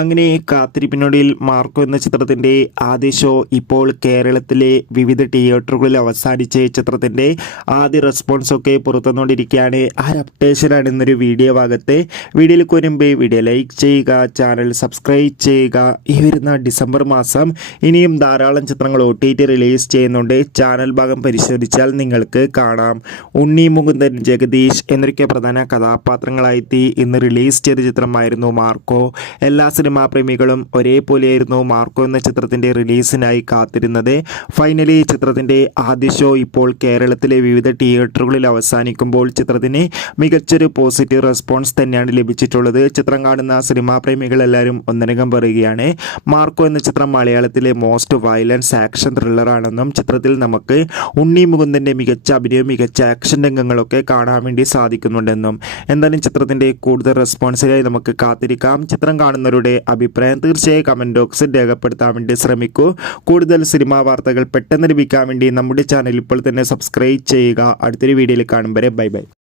അങ്ങനെ കാത്തിരിപ്പിനൊടുവിൽ മാർക്കോ എന്ന ചിത്രത്തിൻ്റെ ആദ്യ ഷോ ഇപ്പോൾ കേരളത്തിലെ വിവിധ തിയേറ്ററുകളിൽ അവസാനിച്ച ചിത്രത്തിൻ്റെ ആദ്യ റെസ്പോൺസൊക്കെ പുറത്തുവന്നുകൊണ്ടിരിക്കുകയാണ്. ആ ഒരു അപ്ഡേഷനാണ് ഇന്നൊരു വീഡിയോ ഭാഗത്ത്. വീഡിയോയിലേക്ക് വരുമ്പോൾ വീഡിയോ ലൈക്ക് ചെയ്യുക, ചാനൽ സബ്സ്ക്രൈബ് ചെയ്യുക. ഈ വരുന്ന ഡിസംബർ മാസം ഇനിയും ധാരാളം ചിത്രങ്ങൾ OTT റിലീസ് ചെയ്യുന്നുണ്ട്. ചാനൽ ഭാഗം പരിശോധിച്ചാൽ നിങ്ങൾക്ക് കാണാം. ഉണ്ണി മുകുന്ദൻ, ജഗദീഷ് എന്നൊക്കെ പ്രധാന കഥാപാത്രങ്ങളായി ഇന്ന് റിലീസ് ചെയ്ത ചിത്രമായിരുന്നു മാർക്കോ. എല്ലാ സിനിമാ പ്രേമികളും ഒരേപോലെയായിരുന്നു മാർക്കോ എന്ന ചിത്രത്തിൻ്റെ റിലീസിനായി കാത്തിരുന്നത്. ഫൈനലി ചിത്രത്തിൻ്റെ ആദ്യ ഷോ ഇപ്പോൾ കേരളത്തിലെ വിവിധ തിയേറ്ററുകളിൽ അവസാനിക്കുമ്പോൾ ചിത്രത്തിന് മികച്ചൊരു പോസിറ്റീവ് റെസ്പോൺസ് തന്നെയാണ് ലഭിച്ചിട്ടുള്ളത്. ചിത്രം കാണുന്ന സിനിമാ പ്രേമികളെല്ലാവരും ഒന്നടങ്കം പറയുകയാണ് മാർക്കോ എന്ന ചിത്രം മലയാളത്തിലെ മോസ്റ്റ് വയലൻസ് ആക്ഷൻ ത്രില്ലറാണെന്നും ചിത്രത്തിൽ നമുക്ക് ഉണ്ണി മുകുന്ദൻ്റെ മികച്ച അഭിനയവും മികച്ച ആക്ഷൻ രംഗങ്ങളൊക്കെ കാണാൻ വേണ്ടി സാധിക്കുന്നുണ്ടെന്നും. എന്തായാലും ചിത്രത്തിൻ്റെ കൂടുതൽ റെസ്പോൺസിനായി നമുക്ക് കാത്തിരിക്കാം. ചിത്രം കാണുന്നവരുടെ അഭിപ്രായം തീർച്ചയായും കമൻറ്റ് ബോക്സിൽ രേഖപ്പെടുത്താൻ വേണ്ടി ശ്രമിക്കൂ. കൂടുതൽ സിനിമാ വാർത്തകൾ പെട്ടെന്ന് ലഭിക്കാൻ വേണ്ടി നമ്മുടെ ചാനൽ ഇപ്പോൾ തന്നെ സബ്സ്ക്രൈബ് ചെയ്യുക. അടുത്തൊരു വീഡിയോയിൽ കാണും വരെ ബൈ ബൈ.